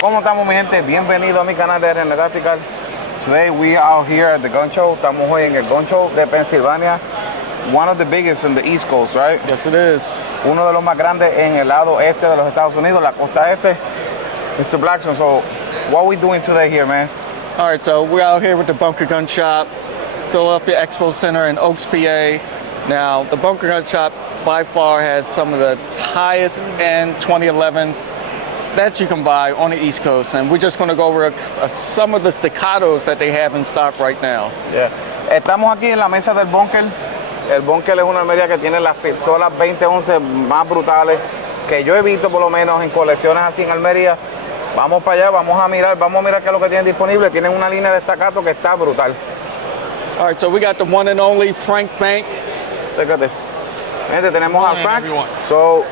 ¿Cómo estamos, mi gente? Bienvenido a mi canal de RN Tactical. Today we are here at the gun show. Estamos hoy en el gun show de Pensilvania. One of the biggest in the East Coast, right? Yes, it is. Uno de los más grandes en el lado este de los Estados Unidos, la costa este. Mr. Blackson, so what are we doing today here, man? All right, so we're out here with the Bunker Gun Shop, Philadelphia Expo Center in Oaks, PA. Now, the Bunker Gun Shop by far has some of the highest end 2011s that you can buy on the East Coast, and we're just going to go over some of the Staccatos that they have in stock right now. Yeah. Estamos aquí en la mesa del Bunker. El Bunker es una armería que tiene las pistolas 2011 más brutales que yo he visto por lo menos en colecciones así en Almería. Vamos para allá, vamos a mirar qué es lo que tienen disponible. Tienen una línea de Staccato que está brutal. All right, so we got the one and only Frank Bank. Cécate. Gente, tenemos a Frank. So,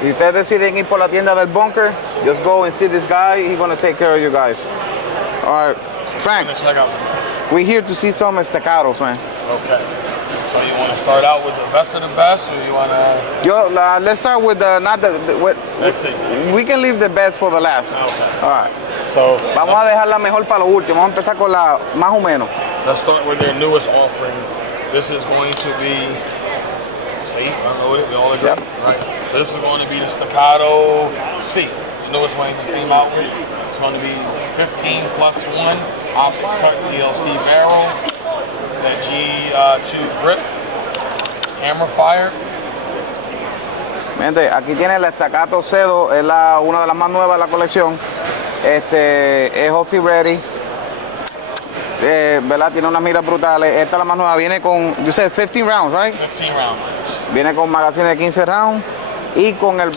si ustedes deciden ir por la tienda del Bunker, just go and see this guy. He's going to take care of you guys. All right, Frank, we're here to see some Staccatos, man. Okay. So you want to start out with the best of the best, or you want to... Let's start with XC. We can leave the best for the last. Okay. All right. So vamos a dejar la mejor para lo último. Vamos a empezar con la más o menos. let's start with their newest offering. This is going to be safe, unloaded, we all agree. Yep. Right. So this is going to be the Staccato C. The newest one just came out with. It's going to be 15+1 optics cut DLC barrel, that G2 grip, hammer fire. Gente, aquí tiene la Staccato C2, es una de las más nuevas de la colección. Es Opti Ready. ¿Verdad? Tiene unas miras brutales. Esta es la más nueva. Viene con, you said 15 rounds, right? 15 rounds. Viene con magazine de 15 rounds y con el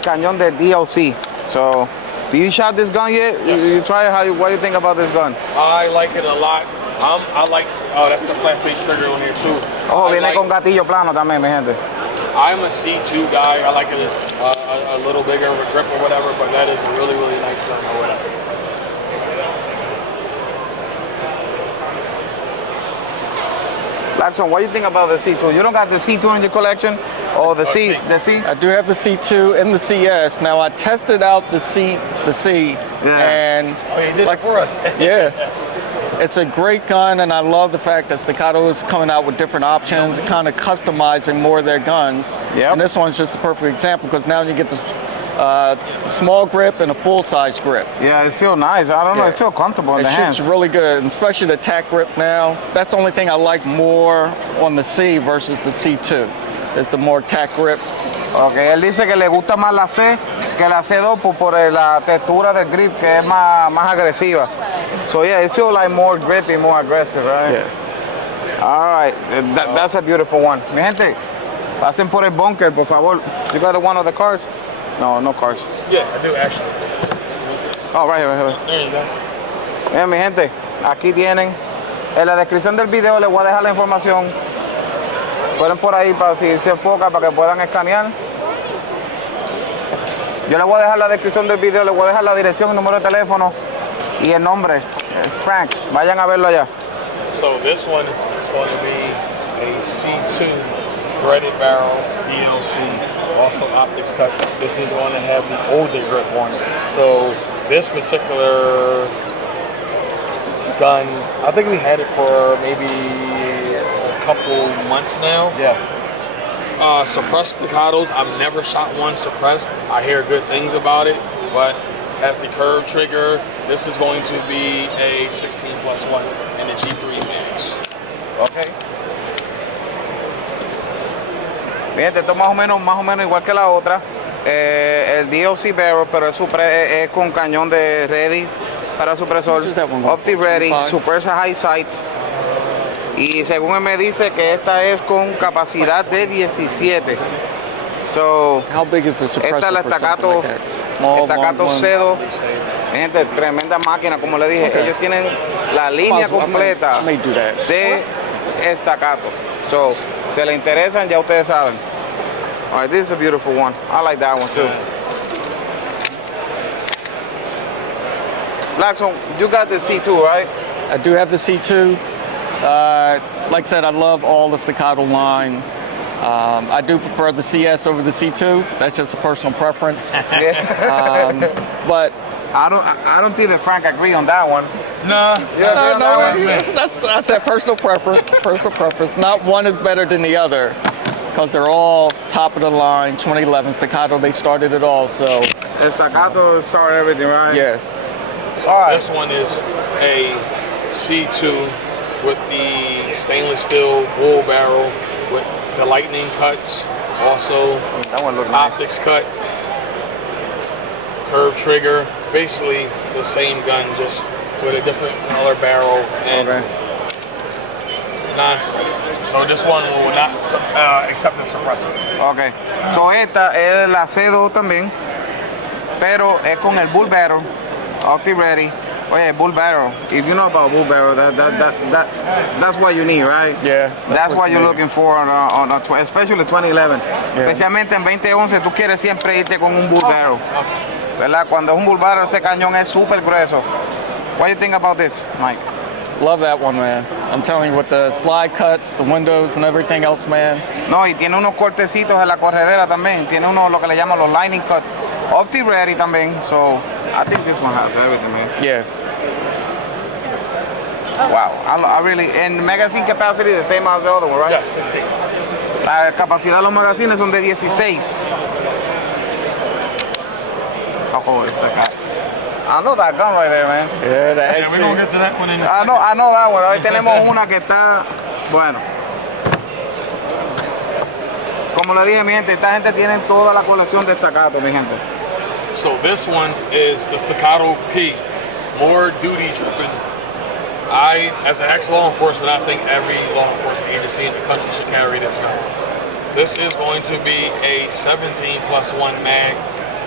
cañón de DLC. So, do you shot this gun yet? Yes. You try it? What do you think about this gun? I like it a lot. Oh, that's the flat face trigger on here too. Oh, viene con gatillo plano también, mi gente. I'm a C2 guy. I like it a little bigger of a grip or whatever, but that is a really, really nice gun or whatever. Blackson, what do you think about the C2? You don't got the C2 in your collection? Or the C? I do have the C2 and the CS. Now I tested out the C, and oh, you did it for us. Yeah, it's a great gun, and I love the fact that Staccato is coming out with different options, kind of customizing more of their guns. Yep. And this one's just a perfect example because now you get the small grip and a full-size grip. Yeah, it feels nice. I don't know, it feels comfortable in the hands. It shoots really good, and especially the tack grip now. That's the only thing I like more on the C versus the C2, is the more tack grip. Okay, él dice que le gusta más la C que la C2 por la textura del grip que es más agresiva. So yeah, it feels like more grippy, more aggressive, right? Yeah. All right, that's a beautiful one. Mi gente, pasen por el Bunker, por favor. You got one of the cars? No cars. Yeah, I do actually. Oh, right here. There you go. Miren, mi gente, aquí tienen. En la descripción del video les voy a dejar la información. Pueden por ahí para si se enfoca para que puedan escanear. Yo les voy a dejar la descripción del video, les voy a dejar la dirección, el número de teléfono y el nombre. Es Frank. Vayan a verlo allá. So this one is going to be a C2 threaded barrel DLC, also optics cut. This is going to have the older grip on it. So this particular gun, I think we had it for maybe a couple months now. Yeah. Suppressed Staccatos, I've never shot one suppressed. I hear good things about it, but has the curved trigger. This is going to be a 16+1 and a G3 Max. Okay. Bien, esto más o menos igual que la otra. El DLC barrel, pero es con cañón de ready para supresor. Opti ready, suppressor high sights. Y según él me dice que esta es con capacidad de 17. So, how big is the suppressor? Esta es la Staccato, Staccato C2. Gente, tremenda máquina, como le dije. Ellos tienen la línea completa de Staccato. So, si le interesan, ya ustedes saben. All right, this is a beautiful one. I like that one too. Blackson, you got the C2, right? I do have the C2. Like I said, I love all the Staccato line. I do prefer the CS over the C2. That's just a personal preference. But I don't think that Frank agree on that one. Nah. You agree on that one? I said personal preference. Personal preference. Not one is better than the other, because they're all top of the line. 2011 Staccato. They started it all. So. Staccato started everything, right? Yeah. All right. This one is a C2 with the stainless steel wool barrel with the lightning cuts. Also, That one look nice. optics cut, curved trigger. Basically the same gun, just with a different color barrel and Okay. non-threaded. So this one will not accept the suppressor. Ok. So esta es la C2 también, pero es con el bull barrel, optic ready. Oye, bull barrel. If you know about bull barrel, that's what you need, right? Yeah. That's what you're need. looking for especially 2011. Especialmente en 2011 tú quieres siempre irte con un bull barrel. ¿Verdad? Cuando es un bull barrel ese cañón es súper grueso. What do you think about this, Mike? Love that one, man. I'm telling you, with the slide cuts, the windows, and everything else, man. No, y tiene unos cortecitos en la corredera también. Tiene uno lo que le llaman los lightning cuts. Optic ready también. So I think this one has everything, man. Yeah. Wow, I really, and magazine capacity the same as the other one, right? Yes, 16. La capacidad de los magazines son de 16. Oh, it's the guy. I know that gun right there, man. Yeah, the Yeah, we're gonna XC. get to that one in a I know that one. Hoy tenemos una que está, bueno. Como le dije, mi gente, esta gente tiene toda la colección de Staccato, mi gente. So this one is the Staccato P, more duty driven. As an ex-law enforcement, I think every law enforcement agency in the country should carry this gun. This is going to be a 17+1 mag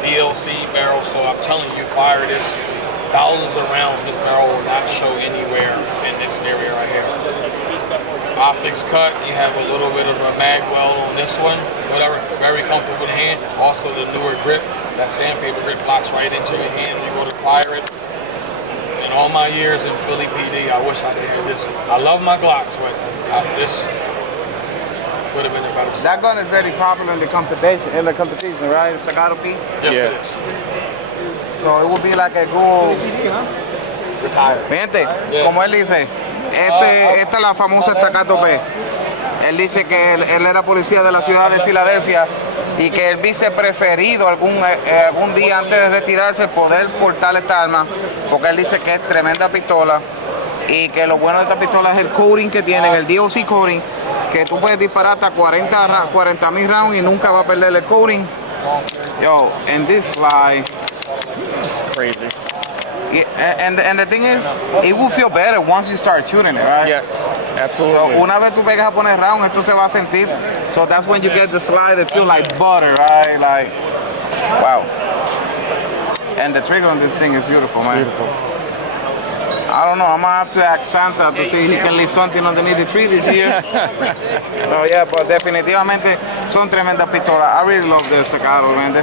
DLC barrel, so I'm telling you, fire this, thousands of rounds, this barrel will not show anywhere in this area right here. Optics cut, you have a little bit of a mag weld on this one, whatever, very comfortable in the hand. Also the newer grip, that sandpaper grip locks right into your hand when you go to fire it. In all my years in Philly PD, I wish I'd had this. I love my Glocks, but this would have been a better That gun is very popular in the competition, right? Staccato P. Yes, Yeah. it is. So it would be like a good. Retired. Mi gente, como él dice, esta es la famosa Staccato P. Él dice que él era policía de la ciudad de Filadelfia y que él dice preferido algún día antes de retirarse poder portar esta arma, porque él dice que es tremenda pistola y que lo bueno de esta pistola es el coating que tiene, el DOC coating, que tú puedes disparar hasta 40,000 rounds y nunca va a perder el coating. Yo, and this slide. It's crazy. And the thing is, it will feel better once you start shooting it, right? Yes, So absolutely. una vez tú pegas a poner round, esto se va a sentir. So that's when you get the slide that feel like butter, right? Like, wow. And the trigger on this thing is beautiful, man. Beautiful. I don't know, I'm gonna have to ask Santa to see if he can leave something underneath the tree this year. So yeah, but definitivamente son tremendas pistolas. I really love the Staccato, man. They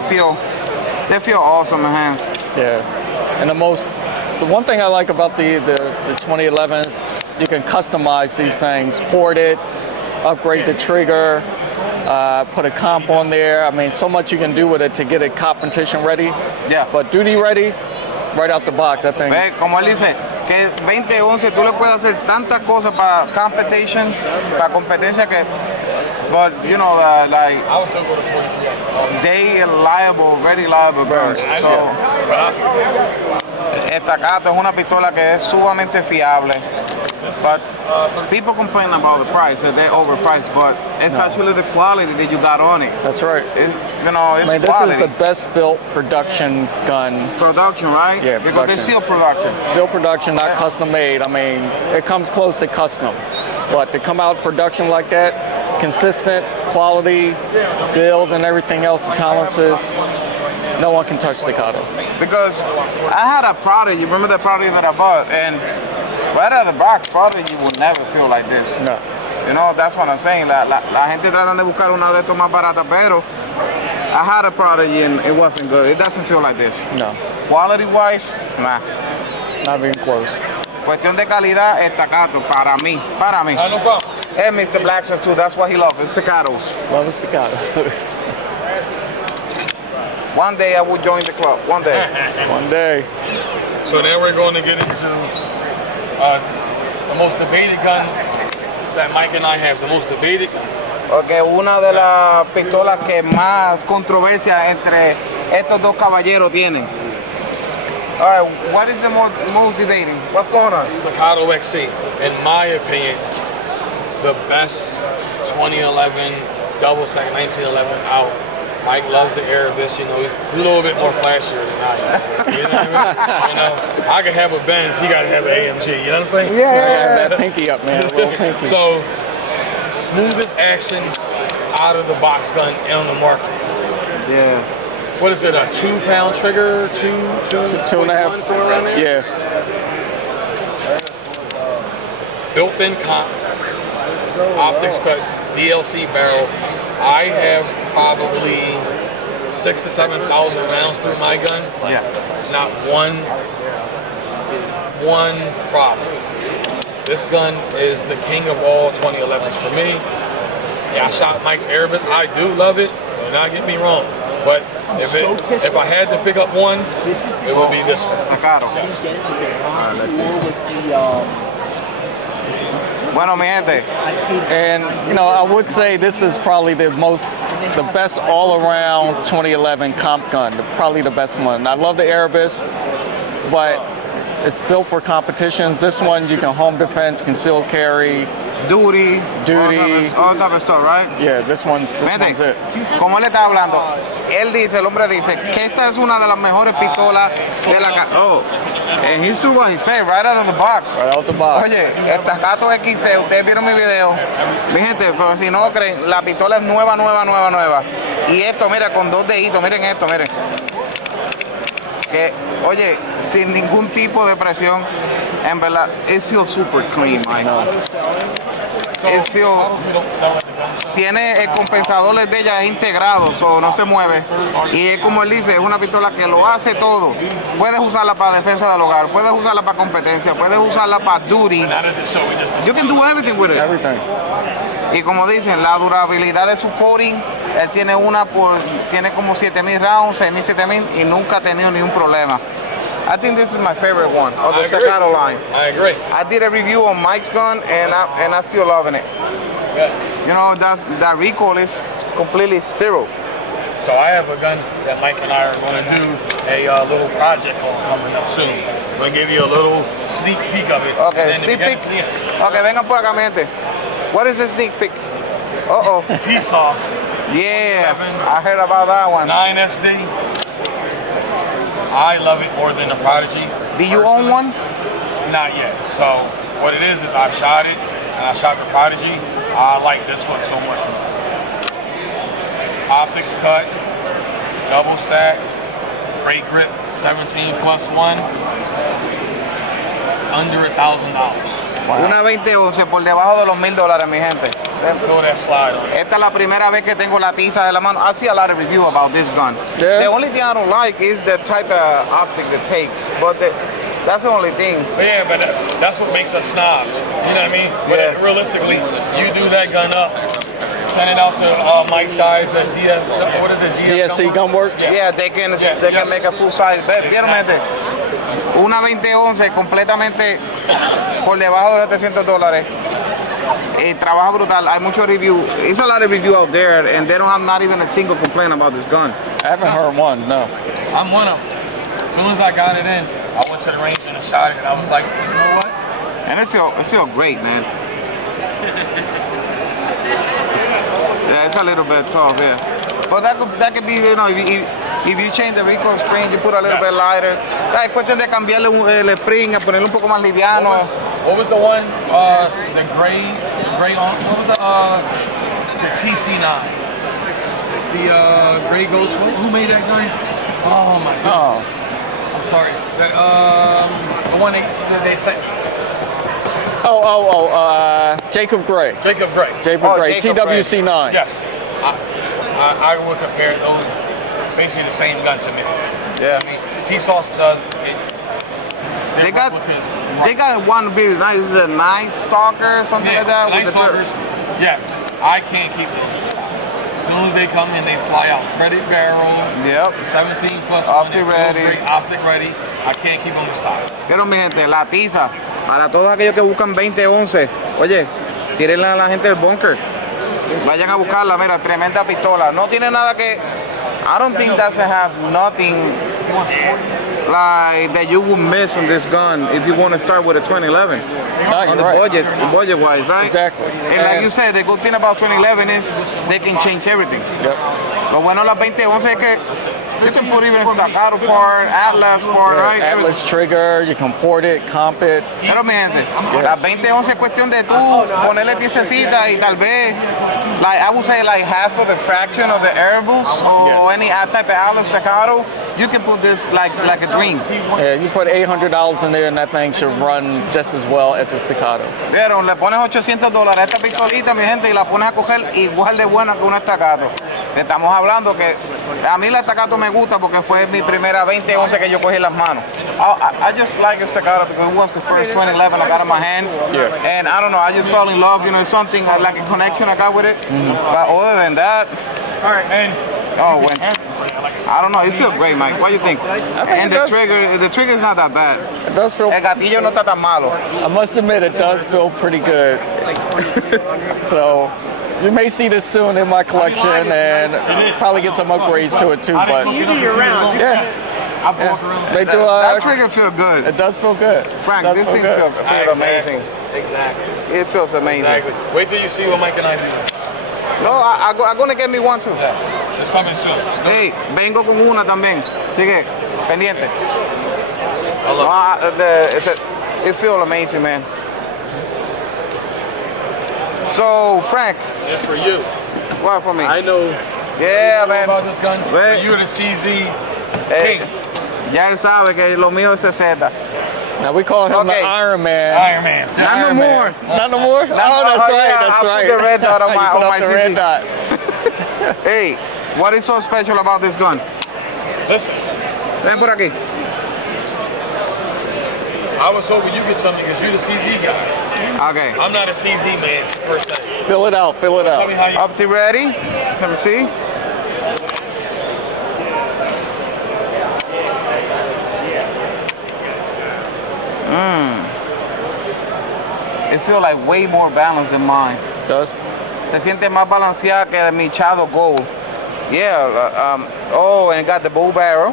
feel awesome in hands. Yeah. And the one thing I like about the 2011s, you can customize these things, port it, upgrade the trigger, put a comp on there. I mean, so much you can do with it to get it competition ready. Yeah. But duty ready, right out the box, I think. Ve, como él dice, que 2011 tú le puedes hacer tantas cosas para competition, para competencia que, but you know, like I would still go to 43X. they very liable guns. So Staccato es una pistola que es sumamente fiable. But people complain about the price, that they're overpriced, but it's actually the quality that you got on it. That's right. It's, it's Man, this quality. is the best built production gun. Production, right? Yeah, Because production. it's still production. Still production, not custom made. I mean, it comes close to custom. But to come out production like that, consistent, quality, build, and everything else, the tolerances, no one can touch Staccato. Because I had a Prodigy, remember the Prodigy that I bought, and right out of the box, Prodigy will never feel like this. No. You know, that's what I'm saying. La gente tratan de buscar una de estas más baratas, pero I had a Prodigy and it wasn't good. It doesn't feel like this. No, Quality-wise, nah. not even close. Cuestión de calidad, Staccato, para mí. No problem. And Mr. Blackson too, that's what he loves, it's Staccatos. Love Staccato. One day I will join the club, one day. One day. So now we're going to get into the most debated gun that Mike and I have. The most debated gun. Okay, una de las pistolas que más controversia entre estos dos caballeros tienen. All right, what is the most debating? What's going on? Staccato XC. In my opinion, the best 2011 double stack 1911 out. Mike loves the Erebus, you know, he's a little bit more flashier than I am. You know what I mean? You know, I can have a Benz, he got to have an AMG, you know what I'm saying? Yeah. Pinky up, man. A little pinky. So, smoothest action out of the box gun on the market. Yeah. What is it, a 2-pound trigger? Two and a half. Somewhere around there? Yeah. Built-in comp, optics cut, DLC barrel. I have probably 6,000 to 7,000 rounds through my gun. Yeah. Not one problem. This gun is the king of all 2011s for me. Yeah, I shot Mike's Erebus. I do love it. Do not get me wrong. But if I had to pick up one, it would be this one. Staccato. Bueno, mi gente. And you know, I would say this is probably the best all-around 2011 comp gun. Probably the best one. I love the Erebus, but it's built for competitions. This one you can home defense, concealed carry, Duty. All type of stuff, right? Yeah, this one's it. Como él está hablando, el hombre dice que esta es una de las mejores pistolas de la Oh, and he's true what he said, right out of the box. Right out the box. Oye, el Staccato XC, ustedes vieron mi video. Mi gente, pero si no lo creen, la pistola es nueva. Y esto, mira, con 2 deditos, miren esto, miren. Que, oye, sin ningún tipo de presión, en verdad, it feels super clean, Mike. Tiene el compensador de ella integrado, no se mueve. Y es como él dice, es una pistola que lo hace todo. Puedes usarla para defensa del hogar, puedes usarla para competencia, puedes usarla para duty. You can do everything with it. Everything. Y como dicen, la durabilidad de su coating, él tiene tiene como 7,000 rounds, 6,000, 7,000 y nunca ha tenido ningún problema. I think this is my favorite one of the Staccato line. I agree. I did a review on Mike's gun and I'm still loving it. Yeah. You know, that recoil is completely zero. So I have a gun that Mike and I are going to do a little project on coming up soon. I'm going to give you a little sneak peek of it. Okay, sneak peek. Okay, vengan por acá, mi gente. What is the sneak peek? Uh-oh. T-Sauce. Yeah, I heard about that one. 9SD. I love it more than the Prodigy. Do you own one? Not yet. So what it is I've shot it, and I shot the Prodigy. I like this one so much more. Optics cut, double stack, great grip, 17+1, under $1,000. Wow. Una 2011 por debajo de los $1,000, mi gente. Throw that slide on. Esta es la primera vez que tengo la tiza de la mano. I see a lot of review about this gun. Yeah. The only thing I don't like is the type of optic that takes. But that's the only thing. But yeah, but that's what makes us snobs. You know what I mean? Yeah. But realistically, you do that gun up, send it out to Mike's guys at what is it? DSC Gunworks? Yeah, they can make a full size. Vieron, gente, una 2011 completamente por debajo de los $700. Trabaja brutal. Hay mucho review. It's a lot of review out there, and they don't have not even a single complaint about this gun. I haven't heard one, no. I'm one of them. As soon as I got it in, I went to the range and I shot it, and I was like, you know what? And it feel great, man. Yeah, it's a little bit tough, yeah. But that could be, you know, if you change the recoil spring, you put a little bit lighter. Es cuestión de cambiarle el spring, a ponerle un poco más liviano. What was the one? The gray on. What was the TC9? The gray ghost. Who made that gun? Oh my god. Oh. I'm sorry. The one they sent me. Jacob Gray. Jacob Gray. TWC9. Yes. I would compare those, basically the same gun to me. Yeah. I mean, T-Sauce does it. They got one really nice. Is it a Night Stalker or something like that? Night Stalkers. Yeah, I can't keep those in stock. soon as they come in, they fly out. Threaded barrel. Yep. 17 plus Optic 1. ready. Great, optic ready. I can't keep them in stock. Pero mi gente, la tiza, para todos aquellos que buscan 2011, oye, tírenle a la gente del bunker. Vayan a buscarla, mira, tremenda pistola. No tiene nada que... I don't think that have nothing like that you will miss on this gun if you want to start with a 2011. On the budget wise, right? Exactly. And like you said, the good thing about 2011 is they can change everything. Yep. Lo bueno de la 2011 es que you can put even Staccato part, Atlas part, right? Atlas trigger, you can port it, comp it. Pero mi gente, la 2011 es cuestión de tú ponerle piececita y tal vez, like I would say like half of the fraction of the airables or any type of Atlas Staccato, you can put this like a dream. Yeah, you put $800 in there and that thing should run just as well as a Staccato. Pero le pones $800 a esta pistolita, mi gente, y la pones a coger igual de buena que una Staccato. Estamos hablando que a mí la Staccato me gusta porque fue mi primera 2011 que yo cogí en las manos. I just like a Staccato because it was the first 2011 I got in my hands. Yeah. And I don't know, I just fell in love, you know, it's something like a connection I got with it. But other than that, All right, and I don't know, it feels great, Mike. What do you think? And the trigger is not that bad. It does feel, El gatillo no está tan malo. I must admit, it does feel pretty good. So you may see this soon in my collection and probably get some upgrades to it too. But yeah, they do. That trigger feels good. It does feel good. Frank, this thing feels amazing. exactly. It feels amazing. Exactly. Wait till you see what Mike and I do. No, I'm gonna get me one too. Yeah, it's coming soon. Hey, vengo con una también. Sigue, pendiente. It feels amazing, man. So, Frank. Yeah, for you. What for me? I know. Yeah, You know man. about this gun? Wait. You're the CZ Hey, king. ya él sabe que lo mío es 60. Now we call him Okay. the Iron Man. Iron Man. Not no Iron more. Man. Not no more? Oh, that's oh, right, yeah, that's I right. put the red dot on You my- put on up my the CC. red dot. Hey, what is so special about this gun? Listen, Ven por aquí. I was hoping you get something because you're the CZ guy. Okay. I'm not a CZ man per se. Fill it out, fill it Tell me out. how you. Up to ready? Let me see. It feels like way more balanced than mine. Does? Se siente más balanceada que mi Shadow Gold. Yeah. Oh, and got the bull barrel.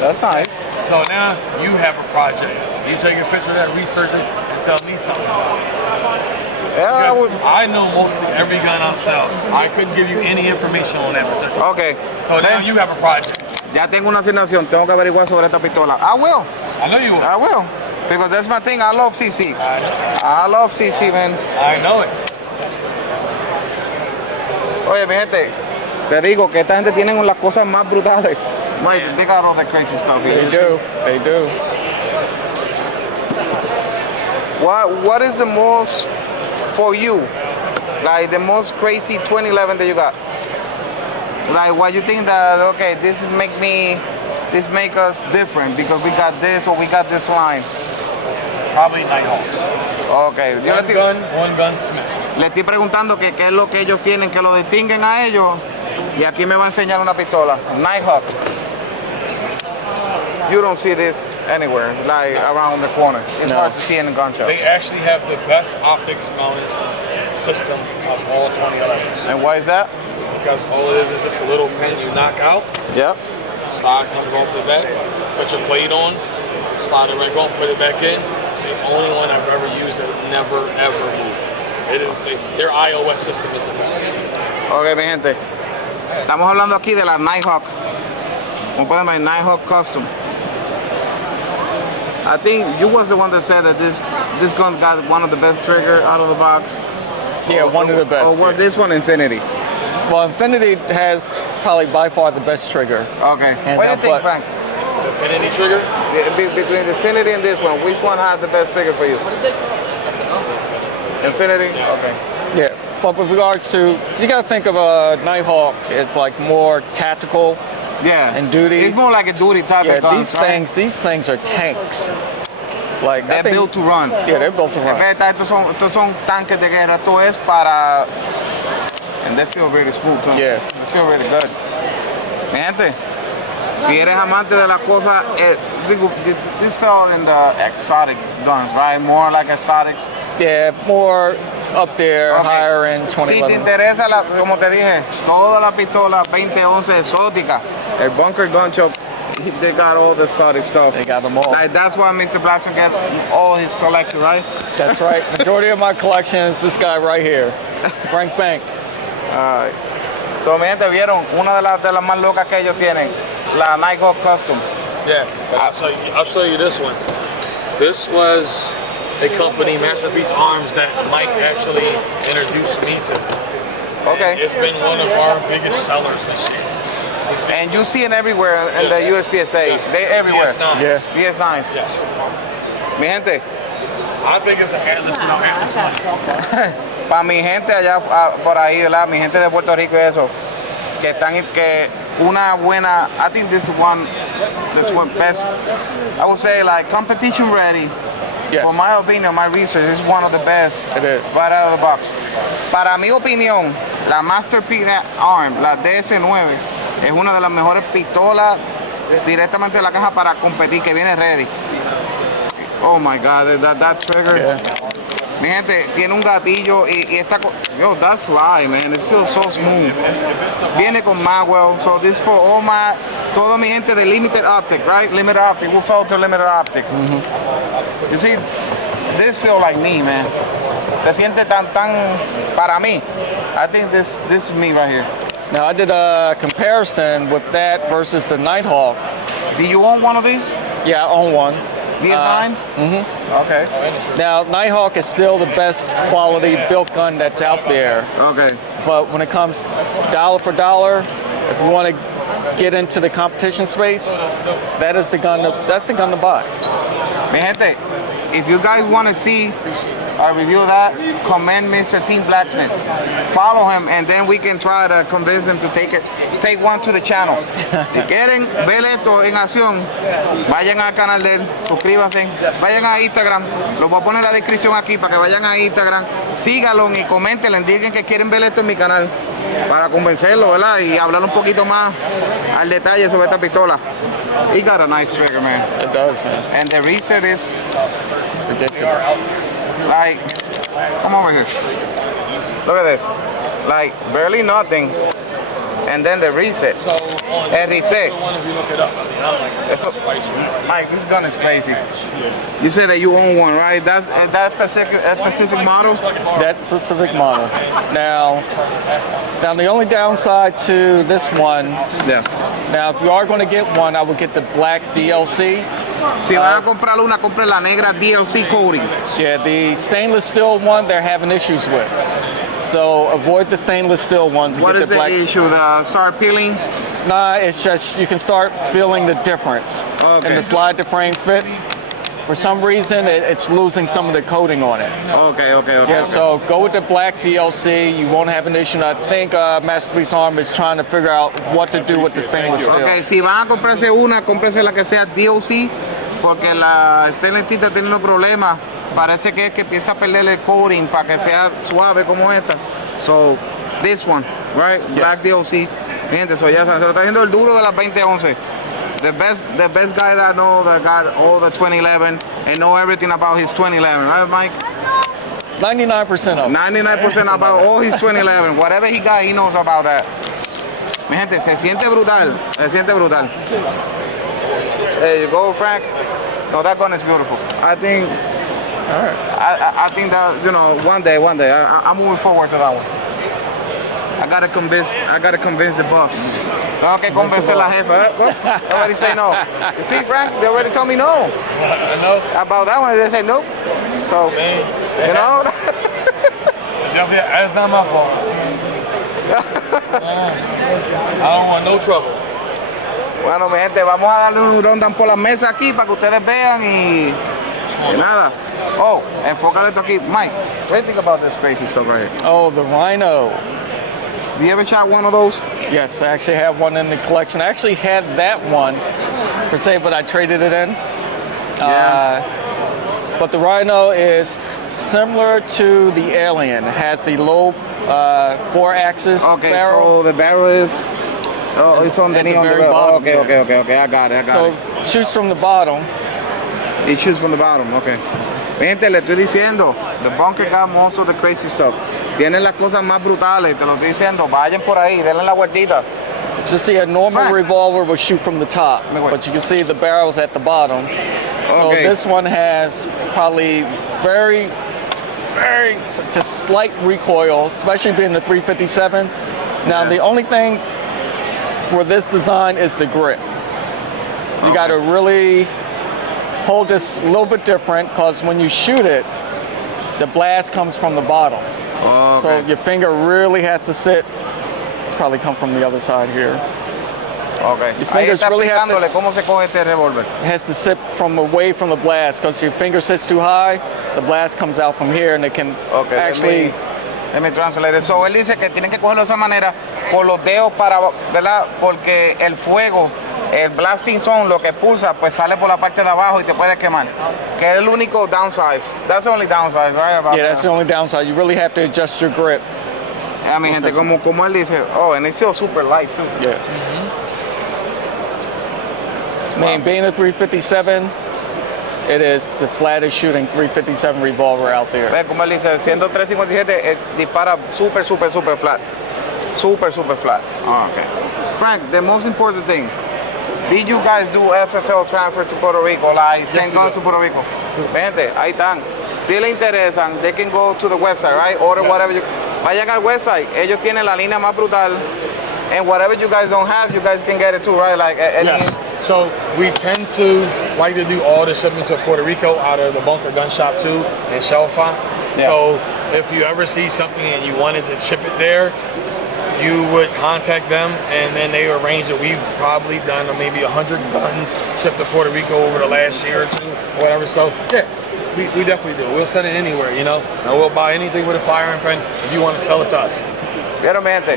That's nice. So now you have a project. You take a picture of that, research it, and tell me something about it. Yeah, I would. Because I know mostly every gun I'm selling. I couldn't give you any information on that particular. Okay. So now Ven, you have a project. ya tengo una asignación. Tengo que averiguar sobre esta pistola. I will. I know you will. I will. Because that's my thing. I love CC. I love CC, man. I know it. Oye, mi gente, te digo que esta gente tiene las cosas más brutales. Mate, they got all that crazy stuff here. They do, they do. What is the most, for you, like the most crazy 2011 that you got? Like what you think that, okay, this make us different because we got this or we got this line. Probably Nighthawks. Okay, yo One gunsmith. le estoy preguntando que qué es lo que ellos tienen que lo distinguen a ellos y aquí me va a enseñar una pistola, Nighthawk. You don't see this anywhere, like around the corner. It's hard to see in the gun shops. They actually have the best optics mounted system of all 2011s. And why is that? Because all it is just a little pin you knock out, Yep. slide comes off the back, put your blade on, slide it right on, put it back in. It's the only one I've ever used that never ever moved. It is their iOS system is the best. Ok, mi gente. Estamos hablando aquí de la Nighthawk. Como pueden ver, Nighthawk Custom. I think you was the one that said that this gun got one of the best trigger out of the box. Yeah, one of the best. Or was this one Infinity? Well, Infinity has probably by far the best trigger. Okay. Hands What do you down, think, but- Frank? Infinity trigger? Between the Infinity and this one, which one had the best trigger for you? Infinity? Okay. Yeah, but with regards to, you gotta think of a Nighthawk, it's like more tactical. Yeah. And duty. It's more like a duty type Yeah, of guns, these things are tanks. Like They're built to run. Yeah, they're built to run. Estos son tanques de guerra. Esto es para And they feel really smooth too. Yeah. They feel really good. Mi gente, si eres amante de las cosas, this fell in the exotic guns, right? More like exotics. Yeah, more up there, Okay. higher end, Si te 2011. interesa, como te dije, todas las pistolas 2011 exóticas, el bunker gun shop, they got all the exotic stuff. They got them all. Like, that's why Mr. Blaster get all his collection, right? That's right. Majority of my collection is this guy right here, Frank Bank. Alright. So, mi gente, vieron una de las más locas que ellos tienen, la Nighthawk Custom. Yeah, but I'll show you this one. This was a company, Masterpiece Arms, that Mike actually introduced me to. Okay. And it's been one of our biggest sellers this year. And you see it everywhere in the USPSA. They're everywhere. DS9s. Yeah. DS9s. Yes. Mi gente, I think it's an Atlas, no Atlas one. para mi gente allá por ahí, ¿verdad? Mi gente de Puerto Rico y eso, que están, que una buena, I think this is one, the best, I would say like competition ready. Yes. For my opinion, my research is one of the best. It is. Right out of the box. Para mi opinión, la Masterpiece Arm, la DS9, es una de las mejores pistolas directamente de la caja para competir, que viene ready. Oh my God, that trigger. Yeah. Mi gente, tiene un gatillo y esta, yo, that's slide, man. It feels so smooth. Viene con Magwell, so this for all my, toda mi gente de limited optic, right? Limited optic, we fell to limited optic. You see, this feel like me, man. Se siente tan para mí. I think this is me right here. Now I did a comparison with that versus the Nighthawk. Do you own one of these? Yeah, I own one. DS9? Okay. Now Nighthawk is still the best quality built gun that's out there. Okay. But when it comes dollar for dollar, if you want to get into the competition space, that's the gun to buy. Mi gente, if you guys want to see a review of that, commend Mr. Team Blacksmith. Follow him, and then we can try to convince him to take one to the channel. Si quieren ver esto en acción, vayan al canal de él, suscríbanse, vayan a Instagram, lo voy a poner en la descripción aquí para que vayan a Instagram, síganlo y coméntenle, digan que quieren ver esto en mi canal para convencerlo, ¿verdad? Y hablar un poquito más al detalle sobre esta pistola. He got a nice trigger, man. It does, man. And the reset is Ridiculous. like, come over here. Look at this. Like, barely nothing. And then the reset. So on And reset. one, if you look it up, I mean, I'm like, That's that's what- spicy. Mike, this gun is crazy. You said that you own one, right? That's that specific model? That specific model. Now the only downside to this one, Yeah. now if you are going to get one, I would get the black DLC. Si van a comprar una, compre la negra DLC coating. Yeah, the stainless steel one they're having issues with. So avoid the stainless steel ones and What get is the the black. issue? The start peeling? Nah, it's just you can start feeling the difference Okay. in the slide to frame fit. For some reason, it's losing some of the coating on it. Okay. Yeah, so go with the black DLC. You won't have an issue. I think Masterpiece Arm is trying to figure out what to do with the stainless steel. Ok, si van a comprarse una, cómprese la que sea DLC, porque la stainless steel está teniendo problemas. Parece que es que empieza a perder el coating para que sea suave como esta. So, this one, right? Black DLC. Gente, so ya se lo está haciendo el duro de las 2011. The best guy that I know that got all the 2011 and know everything about his 2011, right, Mike? 99% of it. 99% about all his 2011. Whatever he got, he knows about that. Mi gente, se siente brutal. Se siente brutal. There you go, Frank. No, that gun is beautiful. I think. All right. I think that, you know, one day, I'm moving forward to that one. I gotta convince the boss. Tengo que convencer la jefa. Well, they already say no. You see, Frank, they already told me no. I know. About that one, they said no. So, you know. That's not my fault. I don't want no trouble. Bueno, mi gente, vamos a darle un rundown por la mesa aquí para que ustedes vean y nada. Oh, enfócale esto aquí. Mike, what do you think about this crazy stuff right here? Oh, the Rhino. Do you ever shot one of those? Yes, I actually have one in the collection. I actually had that one per se, but I traded it in. Yeah. But the Rhino is similar to the Alien. It has the low 4-axis Okay, barrel. so the barrel is. Oh, it's on the At the knee on the very barrel. bottom, Okay, yeah. okay. I got it. So shoots from the bottom. It shoots from the bottom, okay. Gente, le estoy diciendo, the bunker got most of the crazy stuff. Tienen las cosas más brutales, te lo estoy diciendo. Vayan por ahí, denle la vueltita. Just see a normal Frank. revolver will shoot from the top, but you can see the barrel's at the bottom. So Okay. this one has probably very just slight recoil, especially being the 357. Now the only thing for this design is the grip. You got to really hold this a little bit different because when you shoot it, the blast comes from the bottom. Okay. So your finger really has to sit. Probably come from the other side here. Okay. Your Ahí fingers está really have explicándole to- cómo se coge este revólver. It has to sit from away from the blast because your finger sits too high, the blast comes out from here and it can Okay, actually. let me translate it. So él dice que tienen que cogerlo de esa manera con los dedos para, ¿verdad? Porque el fuego, el blasting zone, lo que pulsa, pues sale por la parte de abajo y te puede quemar. Que es el único downside. That's the only downside, right? About Yeah, that's the only downside. You really have to adjust your grip. Yeah, mi gente, como él dice, oh, and it feels super light too. Yeah. Man, being a 357, it is the flattest shooting 357 revolver out there. Ve como él dice, siendo 357, dispara super flat. Super flat. Oh, okay. Frank, the most important thing, did you guys do FFL transfer to Puerto Rico, like send guns to Puerto Rico? Gente, ahí están. Si le interesan, they can go to the website, right? Order whatever you... Vayan al website, ellos tienen la línea más brutal, and whatever you guys don't have, you guys can get it too, right? Like any... Yes. So we tend to like to do all the shipments to Puerto Rico out of the Bunker Gun Shop too in Shelfa. Yeah. So if you ever see something and you wanted to ship it there, you would contact them and then they arrange it. We've probably done maybe 100 guns shipped to Puerto Rico over the last year or two or whatever. So yeah, we definitely do. We'll send it anywhere, you know, and we'll buy anything with a firing pin if you want to sell it to us. Vieron, mi gente,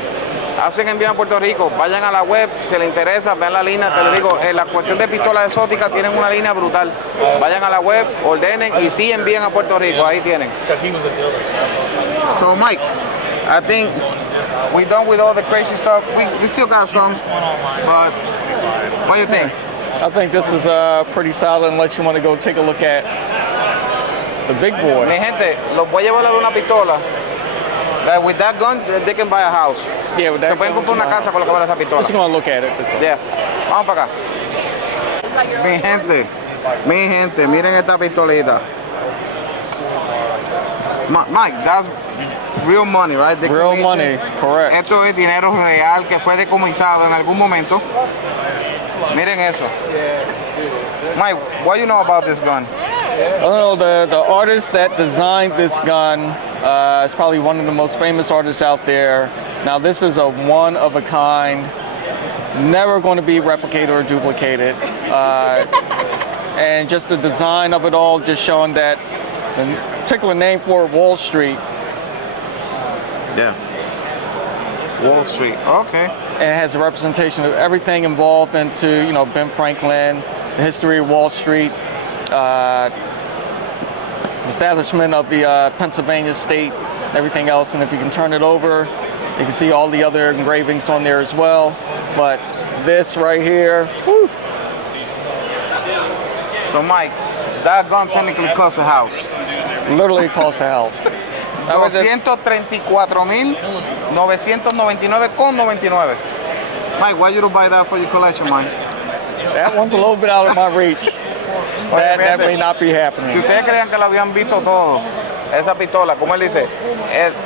hacen envío a Puerto Rico, vayan a la web, si les interesa, vean la línea, te lo digo, en la cuestión de pistolas exóticas tienen una línea brutal. Vayan a la web, ordenen y sí envían a Puerto Rico, ahí tienen. Because he was a dealer. So Mike, I think we done with all the crazy stuff. We still got some, but what do you think? I think this is pretty solid unless you want to go take a look at the big Mi boy. gente, los voy a llevar a ver una pistola. Like with that gun, they can buy a house. Yeah, with Se that pueden comprar una casa con lo que vale esa pistola. Just gonna look at it. That's all. Yeah. Vamos para acá. Mi gente, miren esta pistolita. Mike, that's real money, right? Real money, correct. Esto es dinero real que fue decomisado en algún momento. Miren eso. Mike, what do you know about this gun? I don't know, the artist that designed this gun is probably one of the most famous artists out there. Now this is a one of a kind, never going to be replicated or duplicated. And just the design of it all, just showing that the particular name for it, Wall Street. Yeah. Wall Street, okay. And it has a representation of everything involved into, you know, Ben Franklin, the history of Wall Street, establishment of the Pennsylvania state, everything else. And if you can turn it over, you can see all the other engravings on there as well. But this right here, whew. So Mike, that gun technically costs a house. Literally cost a house. That was it. 234,999,99. Mike, why you don't buy that for your collection, Mike? That one's a little bit out of my reach. That may not be Si happening. ustedes creían que lo habían visto todo, esa pistola, como él dice,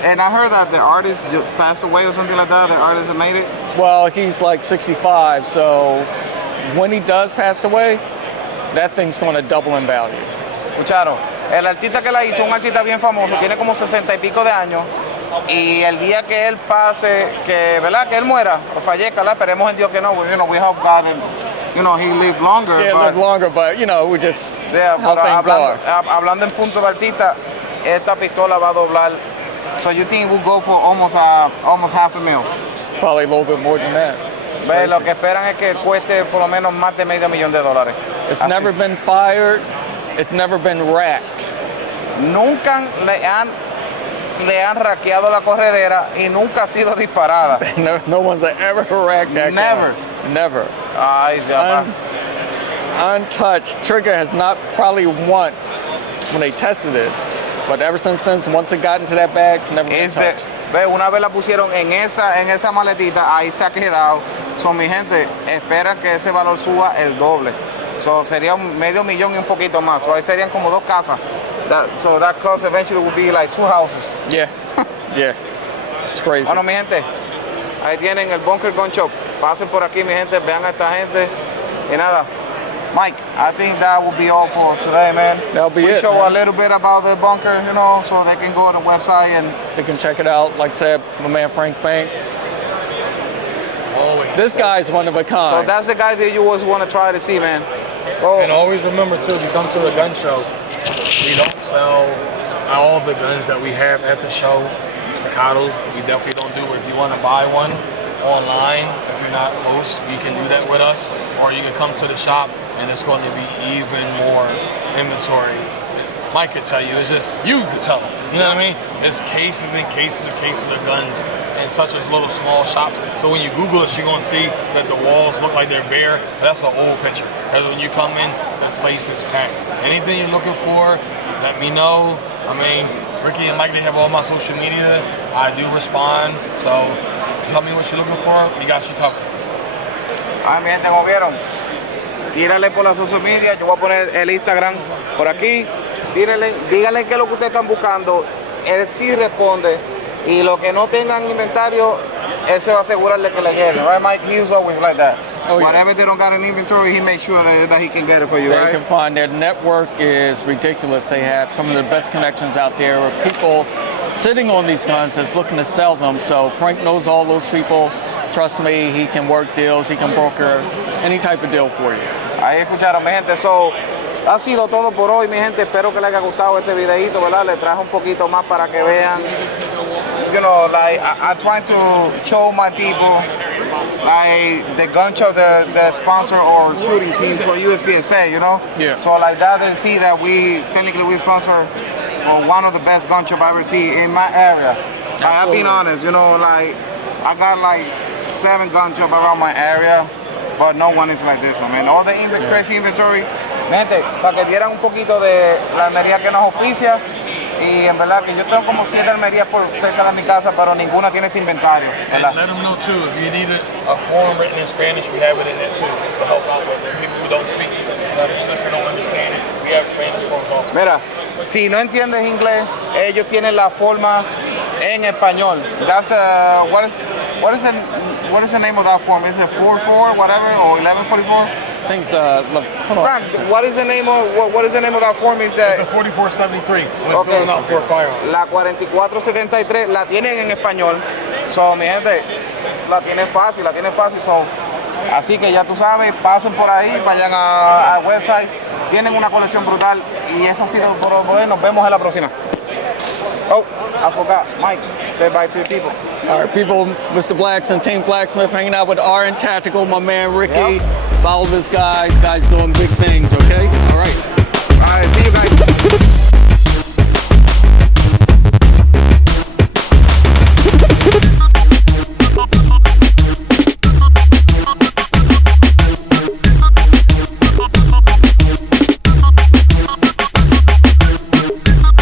and I heard that the artist passed away or something like that, the artist that made it. Well, he's like 65, so when he does pass away, that thing's going to double in value. Escucharon, el artista que la hizo, un artista bien famoso, tiene como 60 y pico de años, y el día que él pase, que, ¿verdad? Que él muera o fallezca, ¿verdad? Esperemos en Dios que no, you know, we hope God and, you know, he live longer. Yeah, live longer, but you know, we just Yeah, how pero things are. hablando en punto de artista, esta pistola va a doblar. So you think it will go for almost $500,000? Probably a little bit more than that. Ve, lo que esperan es que cueste por lo menos más de $500,000. It's Así. never been fired. It's never been racked. nunca le han raqueado la corredera y nunca ha sido disparada. No one's ever racked that Never. gun. Never. Ay, se va. Untouched. Trigger has not probably once when they tested it, but ever since then, once it got into that bag, it's never been touched. Ve, una vez la pusieron en esa maletita, ahí se ha quedado. So, mi gente, espera que ese valor suba el doble. So, sería $500,000 y un poquito más. So, ahí serían como 2 casas. So that cost eventually will be like 2 houses. Yeah, yeah, it's crazy. Bueno, mi gente, ahí tienen el Bunker Gun Shop. Pasen por aquí, mi gente, vean a esta gente. Y nada, Mike, I think that will be all for today, man. That'll be we it, show man. a little bit about the bunker, you know, so they can go to the website and They can check it out. Like I said, my man Frank Bank. Always. This guy's one of a so kind. that's the guy that you always want to try to see, man. Oh, And always remember too, if you come to the gun show, we don't sell all the guns that we have at the show. Staccatos, we definitely don't do it. If you want to buy one online, if you're not close, you can do that with us. Or you can come to the shop and it's going to be even more inventory. Mike could tell you, it's just, you could tell them. You know what I mean? It's cases and cases and cases of guns in such a little small shops. So when you Google it, you're going to see that the walls look like they're bare. That's an old picture. That's when you come in, the place is packed. Anything you're looking for, let me know. I mean, Ricky and Mike, they have all my social media. I do respond. So tell me what you're looking for. We got you covered. ay, mi gente, como vieron, tírale por la social media. Yo voy a poner el Instagram por aquí. Tírale, díganle qué es lo que ustedes están buscando. Él sí responde. Y lo que no tengan inventario, él se va a asegurar de que le lleven. Right, Mike? He's always like that. Oh, yeah. Whatever they don't got an inventory, he makes sure that he can get it for you, They right? can find their network is ridiculous. They have some of the best connections out there with people sitting on these guns that's looking to sell them. So Frank knows all those people. Trust me, he can work deals, he can broker any type of deal for you. Ahí escucharon, mi gente. So, ha sido todo por hoy, mi gente. Espero que les haya gustado este videito, ¿verdad? Les traje un poquito más para que vean. You know, like, I try to show my people, like, the gun show, the sponsor or shooting team for USPSA, you know? Yeah. So, like, that they see that we sponsor one of the best gun shops I ever see in my area. I've been honest, you know, like, I got, like, 7 gun shops around my area, but no one is like this one, man. All the crazy inventory. Gente, para que vieran un poquito de la armería que nos auspicia, y en verdad que yo tengo como 7 armerías por cerca de mi casa, pero ninguna tiene este inventario, And ¿verdad? let them know too, if you need a form written in Spanish, we have it in there too to help out with it. People who don't speak English or don't understand it, we have Spanish forms also. Mira, si no entiendes inglés, ellos tienen la forma en español. That's what is the name of that form? Is it 44 whatever or 1144? Things, look, hold on. Frank, what is the name of that form? Is The that 4473 when Okay. filling out for a firearm. la 4473 la tienen en español. So, mi gente, la tienen fácil. So, así que ya tú sabes, pasen por ahí, vayan al website. Tienen una colección brutal y eso ha sido por hoy. Nos vemos en la próxima. Oh, I forgot. Mike, say bye to your people. All right, people, Mr. Blacks and Team Blacksmith hanging out with RN Tactical, my man Ricky. Yep. Follow this guy. This guy's doing big things, okay? All right. All right, see you guys.